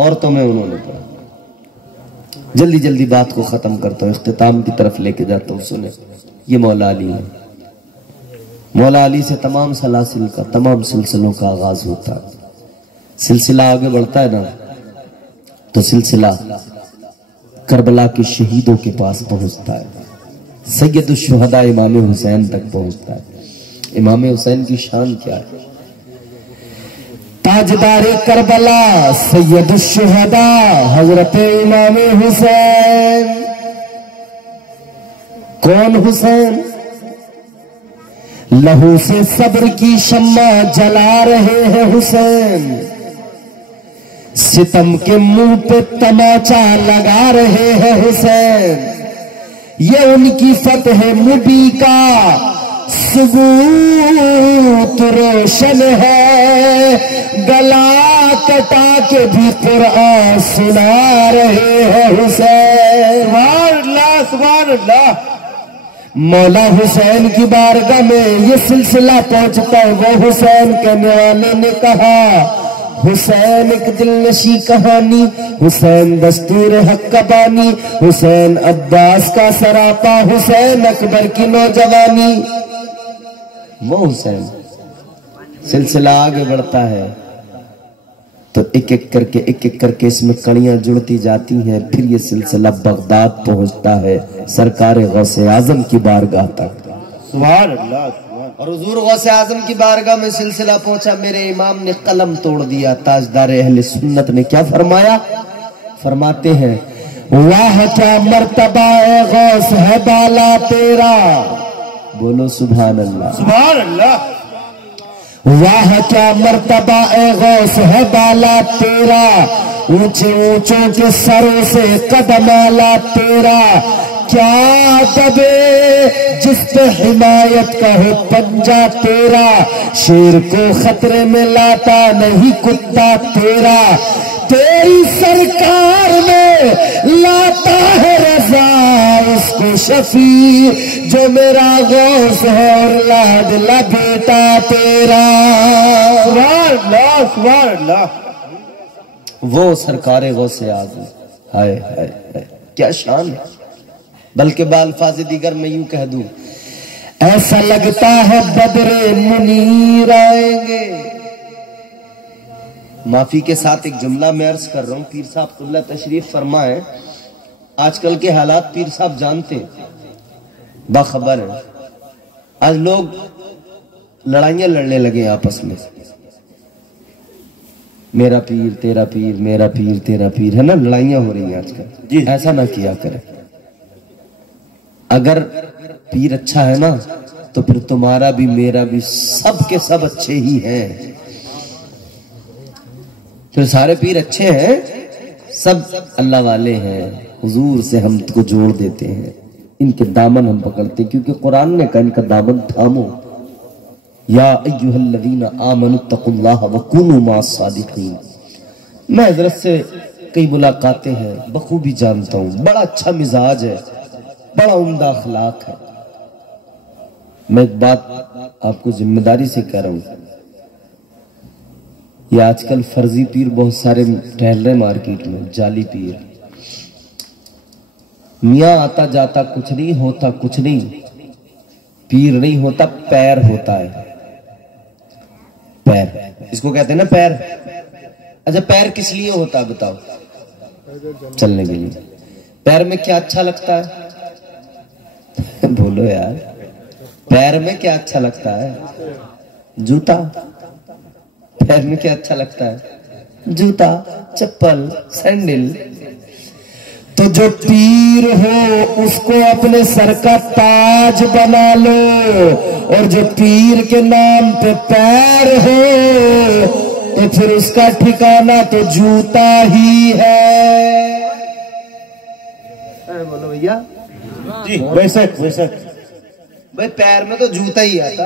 عورتوں میں انہوں نے پڑھا. جلدی جلدی بات کو ختم کرتا ہوں, اختتام کی طرف لے کے جاتا ہوں. سنیں, یہ مولا علی ہے. مولا علی سے تمام سلاسل کا, تمام سلسلوں کا آغاز ہوتا ہے. سلسلہ آگے بڑھتا ہے نا تو سلسلہ کربلا کے شہیدوں کے پاس پہنچتا ہے, سید الشہداء امام حسین تک پہنچتا ہے. امام حسین کی شان کیا ہے؟ تاجدار کربلا سید الشہداء حضرت امام حسین. کون حسین؟ لہو سے صبر کی شمع جلا رہے ہیں حسین, ستم کے منہ پہ تماچا لگا رہے ہیں حسین. یہ ان کی فتح مبی کا ثبوت روشن ہے, گلا کٹا کے بھی قرآن سنا رہے ہیں حسین. سبحان اللہ سبحان اللہ. مولا حسین کی بارگاہ میں یہ سلسلہ پہنچتا ہے. وہ حسین کہنے والے نے کہا, حسین ایک دل نشی کہانی, حسین دستور حق کا بانی, حسین عباس کا سراپا, حسین اکبر کی نوجوانی. وہ حسین. سلسلہ آگے بڑھتا ہے تو ایک ایک کر کے اس میں کڑیاں جڑتی جاتی ہیں. پھر یہ سلسلہ بغداد پہنچتا ہے, سرکار غوث اعظم کی بارگاہ تک. سبحان اللہ. اور حضور غوث اعظم کی بارگاہ میں سلسلہ پہنچا. میرے امام نے قلم توڑ دیا. تاجدار اہل سنت نے کیا فرمایا؟ فرماتے ہیں, واہ کیا مرتبہ اے غوث ہے بالا تیرا. بولو سبحان اللہ. سبحان اللہ. واہ کیا مرتبہ اے غوث ہے بالا تیرا, اونچے اونچوں کے سروں سے قدم آلا تیرا. کیا دبے جس پہ حمایت کا ہو پنجا تیرا, شیر کو خطرے میں لاتا نہیں کتا تیرا. تیری سرکار میں لاتا ہے رضا اس کو شفیع, جو میرا غوث ہے اور لاڈلا بیٹا تیرا. سبحان اللہ سبحان اللہ. وہ سرکار غوث اعظم, ہائے ہائے ہائے کیا شان ہے. بلکہ بالفاظ دیگر میں یوں کہہ دوں, ایسا لگتا ہے بدر منیر آئیں گے. معافی کے ساتھ ایک جملہ میں عرض کر رہا ہوں. پیر صاحب قلہ تشریف فرمائیں. آج کل کے حالات پیر صاحب جانتے, باخبر ہیں. آج لوگ لڑائیاں لڑنے لگے آپس میں, میرا پیر تیرا پیر, میرا پیر تیرا پیر, ہے نا. لڑائیاں ہو رہی ہیں آج کل. ایسا نہ کیا کرے. اگر پیر اچھا ہے نا تو پھر تمہارا بھی میرا بھی سب کے سب اچھے ہی ہیں. پھر سارے پیر اچھے ہیں, سب اللہ والے ہیں. حضور سے ہم کو جوڑ دیتے ہیں, ان کے دامن ہم پکڑتے, کیونکہ قرآن نے کہا ان کا دامن تھامو. یا ایھا الذین آمنوا اتقوا اللہ وکونوا مع الصادقین. میں حضرت سے کئی ملاقاتیں ہیں, بخوبی جانتا ہوں. بڑا اچھا مزاج ہے, بڑا عمدہ اخلاق ہے. میں ایک بات آپ کو ذمہ داری سے کہہ رہا ہوں, یہ آج کل فرضی پیر بہت سارے ٹہل رہے مارکیٹ میں, جعلی پیر. میاں آتا جاتا کچھ نہیں ہوتا, کچھ نہیں. پیر نہیں ہوتا, پیر ہوتا ہے. پیر, اس کو کہتے ہیں نا پیر. اچھا پیر کس لیے ہوتا ہے بتاؤ؟ چلنے کے لیے. پیر میں کیا اچھا لگتا ہے؟ بولو یار, پیر میں کیا اچھا لگتا ہے؟ جوتا. پیر میں کیا اچھا لگتا ہے؟ جوتا, چپل, سینڈل. تو جو پیر ہو اس کو اپنے سر کا تاج بنا لو, اور جو پیر کے نام پہ پیر ہو تو پھر اس کا ٹھکانہ تو جوتا ہی ہے. بولو بھیا. جی بے شک بے شک. بھائی پیر میں تو جوتا ہی آتا.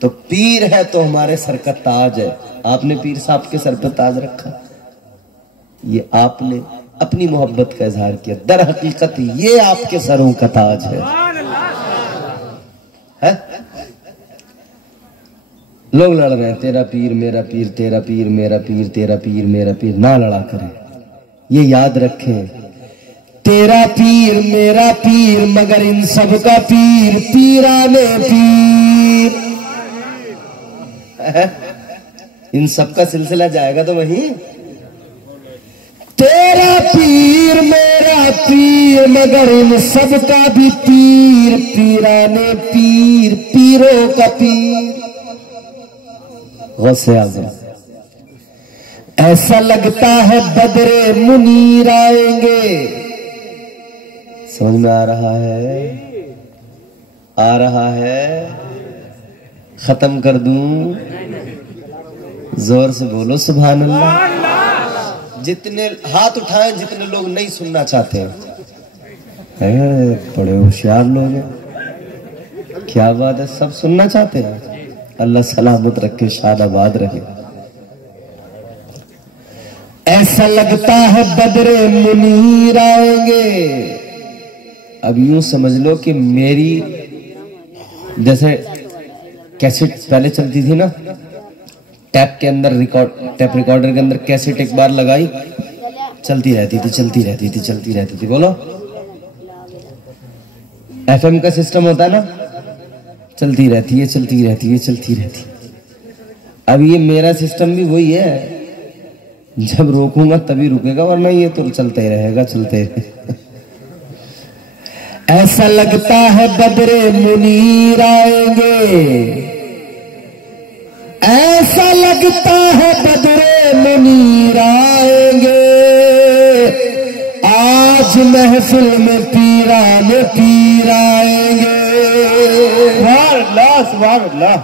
تو پیر ہے تو ہمارے سر کا تاج ہے. آپ نے پیر صاحب کے سر پہ تاج رکھا, یہ آپ نے اپنی محبت کا اظہار کیا. در حقیقت یہ آپ کے سروں کا تاج ہے. لوگ لڑ رہے ہیں تیرا پیر میرا پیر، تیرا پیر میرا پیر، تیرا پیر میرا پیر، نہ لڑا کریں. یہ یاد رکھیں تیرا پیر میرا پیر مگر ان سب کا پیر پیرانے پیر. ان سب کا سلسلہ جائے گا تو وہیں تیرا پیر میرا پیر مگر ان سب کا بھی پیر پیرانے پیر، پیروں کا پیر. غوث اعظم ایسا لگتا ہے بدر منیر آئیں گے. سمجھ میں آ رہا ہے؟ آ رہا ہے؟ ختم کر دوں؟ زور سے بولو سبحان اللہ. جتنے ہاتھ اٹھائیں جتنے لوگ نہیں سننا چاہتے ہیں. بڑے ہوشیار لوگ ہیں، کیا بات ہے، سب سننا چاہتے ہیں. اللہ سلامت رکھے، شاد آباد رہے. ایسا لگتا ہے بدر منیر آئیں گے. اب یوں سمجھ لو کہ میری جیسے کیسٹ پہلے چلتی تھی نا، ٹیپ کے اندر ٹیپ ریکارڈر کے اندر کیسٹ ایک بار لگائی چلتی رہتی تھی، چلتی رہتی تھی، چلتی رہتی تھی. بولو ایف ایم کا سسٹم ہوتا ہے نا، چلتی رہتی ہے، چلتی رہتی ہے، چلتی رہتی. اب یہ میرا سسٹم بھی وہی ہے، جب روکوں گا تبھی رکے گا، ورنہ یہ تو چلتا ہی رہے گا، چلتے رہے. ایسا لگتا ہے بدر منیر آئیں گے. ایسا لگتا ہے بدر منیر آئیں گے. آج محفل میں پیران پیر آئیں گے. سبحان اللہ سبحان اللہ.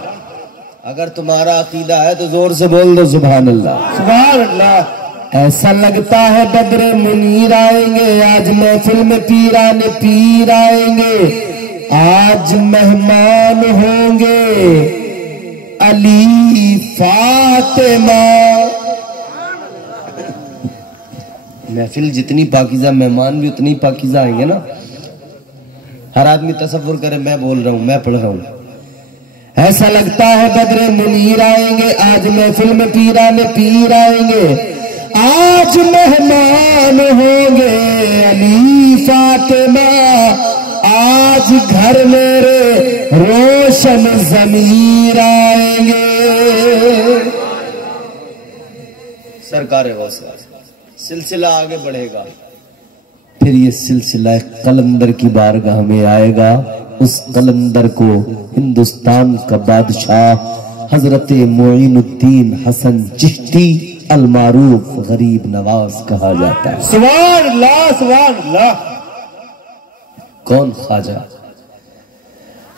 اگر تمہارا عقیدہ ہے تو زور سے بول دو سبحان اللہ. سبحان اللہ. ایسا لگتا ہے بدر منیر آئیں گے. آج محفل میں پیران پیر آئیں گے. آج مہمان ہوں گے علی فاطمہ. محفل جتنی پاکیزہ، مہمان بھی اتنی پاکیزہ آئیں گے نا. ہر آدمی تصور کرے میں بول رہا ہوں، میں پڑھ رہا ہوں. ایسا لگتا ہے بدر منیر آئیں گے. آج محفل میں پیران پیر آئیں گے. آج مہمان ہوں گے علی فاطمہ. آج گھر میرے روشن ضمیر آئیں گے. سرکار غوث سلسلہ آگے بڑھے گا. پھر یہ سلسلہ قلندر کی بارگاہ میں آئے گا. اس قلندر کو ہندوستان کا بادشاہ حضرت معین الدین حسن چشتی المعروف غریب نواز کہا جاتا ہے. سبحان اللہ سبحان اللہ. کون خواجہ؟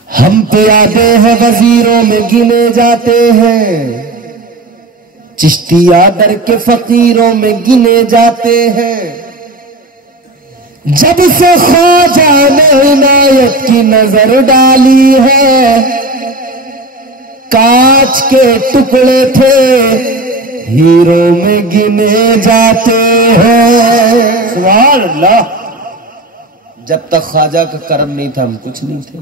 ہم پیادے ہیں وزیروں میں گنے جاتے ہیں. چشتی آدر کے فقیروں میں گنے جاتے ہیں. جب سے خواجہ نے عنایت کی نظر ڈالی ہے، کانچ کے ٹکڑے تھے ہیرو میں گنے جاتے ہیں. سبحان اللہ. جب تک خواجہ کا کرم نہیں تھا ہم کچھ نہیں تھے.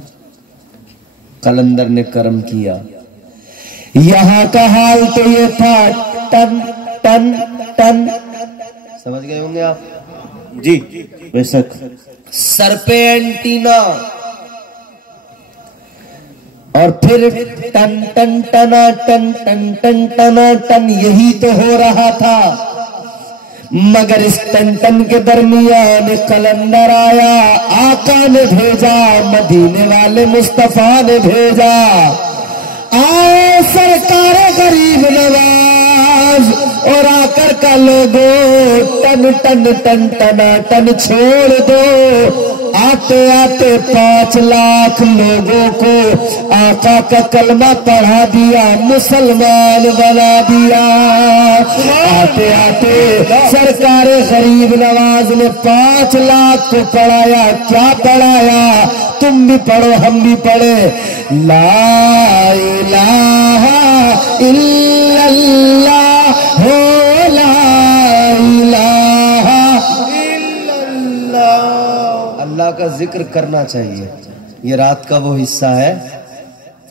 قلندر نے کرم کیا. یہاں کا حال تو یہ تھا ٹن ٹن ٹن. سمجھ گئے ہوں گے آپ؟ جی بے شک. سر پہ اینٹینا اور پھر ٹن ٹن ٹنا ٹن ٹن ٹن ٹنا ٹن. یہی تو ہو رہا تھا. مگر اس ٹن ٹن کے درمیان قلندر آیا. آقا نے بھیجا، مدینے والے مصطفیٰ نے بھیجا. آئے سرکار غریب نواز اور آ کر کا لوگو ٹن ٹن ٹن ٹنا ٹن چھوڑ دو. آتے آتے 5 لاکھ لوگوں کو آقا کا کلمہ پڑھا دیا، مسلمان بنا دیا. آتے آتے سرکار غریب نواز نے 5 لاکھ کو پڑھایا. کیا پڑھایا؟ تم بھی پڑھو ہم بھی پڑھے. لا الہ الا اللہ ہو، لا الہ الا اللہ. اللہ کا ذکر کرنا چاہیے. یہ رات کا وہ حصہ ہے،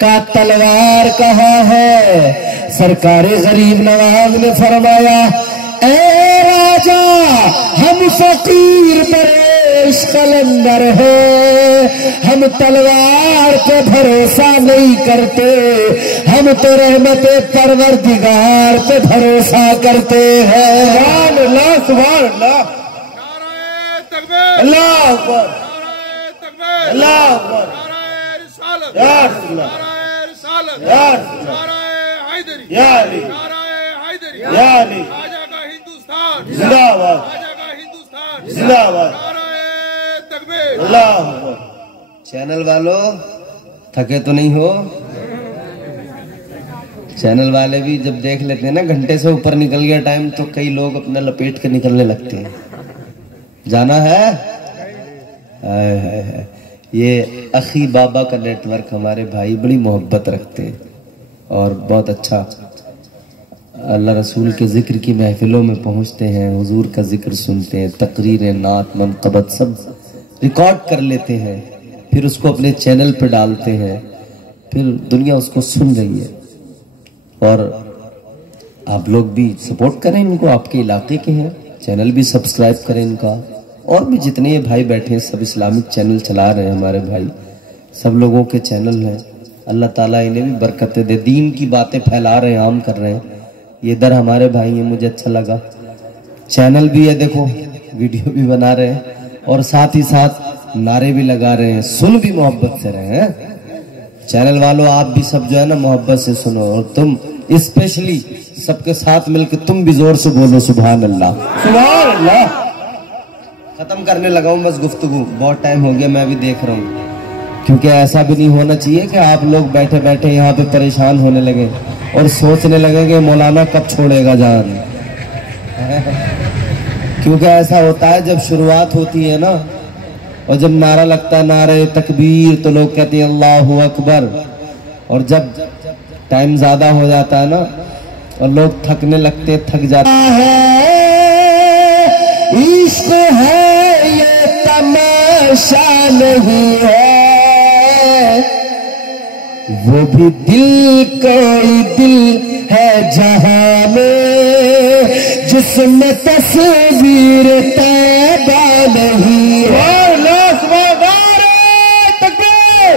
کا تلوار کہاں ہے؟ سرکار غریب نواز نے فرمایا اے راجا ہم فقیر پریش قلندر ہیں، ہم تلوار پہ بھروسہ نہیں کرتے، ہم تو رحمت پروردگار پہ بھروسہ کرتے ہیں۔ سبحان اللہ سبحان اللہ نعرہ تکبیر اللہ اکبر نعرہ تکبیر اللہ اکبر نعرہ رسالت یا رسول اللہ نعرہ رسالت یا رسول اللہ نعرہ حیدری یا علی نعرہ حیدری یا علی خواجہ کا ہندوستان زندہ آباد خواجہ کا ہندوستان زندہ آباد نعرہ تکبیر اللہ اکبر۔ چینل والوں تھکے تو نہیں ہو؟ چینل والے بھی جب دیکھ لیتے ہیں نا گھنٹے سے اوپر نکل گیا ٹائم تو کئی لوگ اپنا لپیٹ کے نکلنے لگتے ہیں۔ جانا ہے؟ ہائے ہائے ہائے۔ یہ اخی بابا کا نیٹ ورک ہمارے بھائی بڑی محبت رکھتے ہیں اور بہت اچھا اللہ رسول کے ذکر کی محفلوں میں پہنچتے ہیں، حضور کا ذکر سنتے ہیں، تقریر نعت منقبت سب ریکارڈ کر لیتے ہیں، پھر اس کو اپنے چینل پہ ڈالتے ہیں، پھر دنیا اس کو سن رہی ہے۔ اور آپ لوگ بھی سپورٹ کریں ان کو، آپ کے علاقے کے ہیں، چینل بھی سبسکرائب کریں ان کا، اور بھی جتنے یہ بھائی بیٹھے ہیں سب اسلامک چینل چلا رہے ہیں ہمارے بھائی، سب لوگوں کے چینل ہیں، اللہ تعالیٰ انہیں بھی برکتیں دے، دین کی باتیں پھیلا رہے ہیں، عام کر رہے ہیں۔ یہ ادھر ہمارے بھائی ہیں، مجھے اچھا لگا، چینل بھی ہے، دیکھو ویڈیو بھی بنا رہے ہیں اور ساتھ ہی ساتھ نعرے بھی لگا رہے ہیں، سن بھی محبت سے رہے ہیں۔ چینل والوں آپ بھی سب جو ہے نا محبت سے سنو، اور تم اسپیشلی سب کے ساتھ مل کے تم بھی زور سے بولو سبحان اللہ سبحان اللہ۔ ختم کرنے لگا ہوں بس گفتگو، بہت ٹائم ہو گیا، میں بھی دیکھ رہا ہوں، کیونکہ ایسا بھی نہیں ہونا چاہیے کہ آپ لوگ بیٹھے بیٹھے یہاں پہ پریشان ہونے لگے اور سوچنے لگے کہ مولانا کب چھوڑے گا جان، کیونکہ ایسا ہوتا ہے جب شروعات ہوتی ہے نا اور جب نعرہ لگتا ہے نعرہ تکبیر تو لوگ کہتے ہیں اللہ اکبر، اور جب ٹائم زیادہ ہو جاتا ہے نا اور لوگ تھکنے لگتے، تھک جاتے ہے عشق ہے یہ تماشا نہیں ہے، وہ بھی دل کوئی دل ہے جہاں میں جس میں تصویر طیبہ نہیں ہے۔ سبحان اللہ سبحان نعرہ تکبیر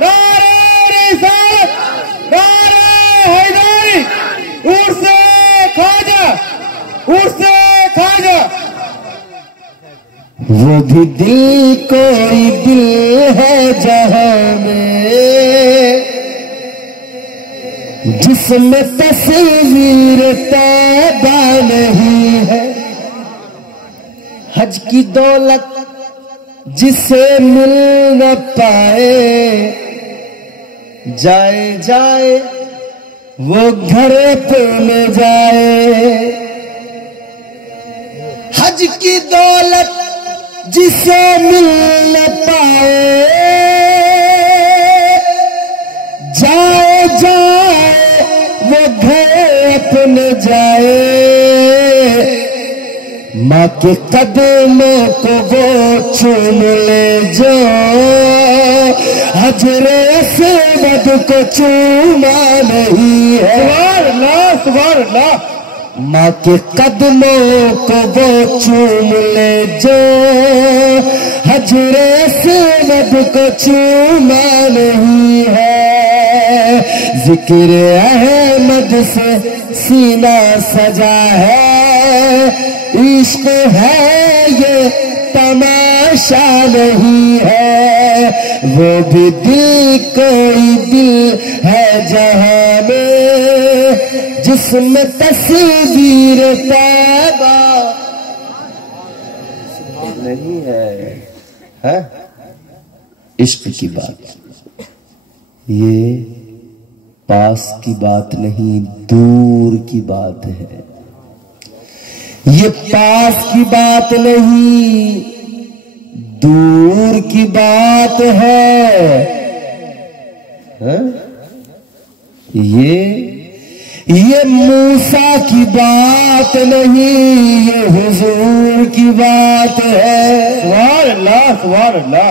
نعرہ رسالت نعرہ حیدری عرس خواجہ عرس خواجہ۔ وہ بھی دل کوئی دل ہے جہاں میں جس میں تصویر طیبہ نہیں ہے، حج کی دولت جسے مل نہ پائے، جائے جائے وہ گھر پہ لے جائے، حج کی دولت جسے مل نہ پائے، جائے جائے وہ گھر اپنے جائے، ماں کے قدموں کو وہ چوم لے جو حجر اسود کو چوما نہیں ہے۔ سبحان اللہ سبحان اللہ۔ ماں کے قدموں کو وہ چوم لے جو حجر اسود کو چوما نہیں ہے، ذکر احمد سے سینہ سجا ہے، عشق ہے یہ تماشا نہیں ہے، وہ بھی دل کوئی دل ہے جہاں میں جس میں تصویر طیبہ نہیں ہے۔ عشق کی بات یہ پاس کی بات نہیں، دور کی بات ہے، یہ پاس کی بات نہیں دور کی بات ہے، یہ موسیٰ کی بات نہیں، یہ حضور کی بات ہے۔ سبحان اللہ سبحان اللہ۔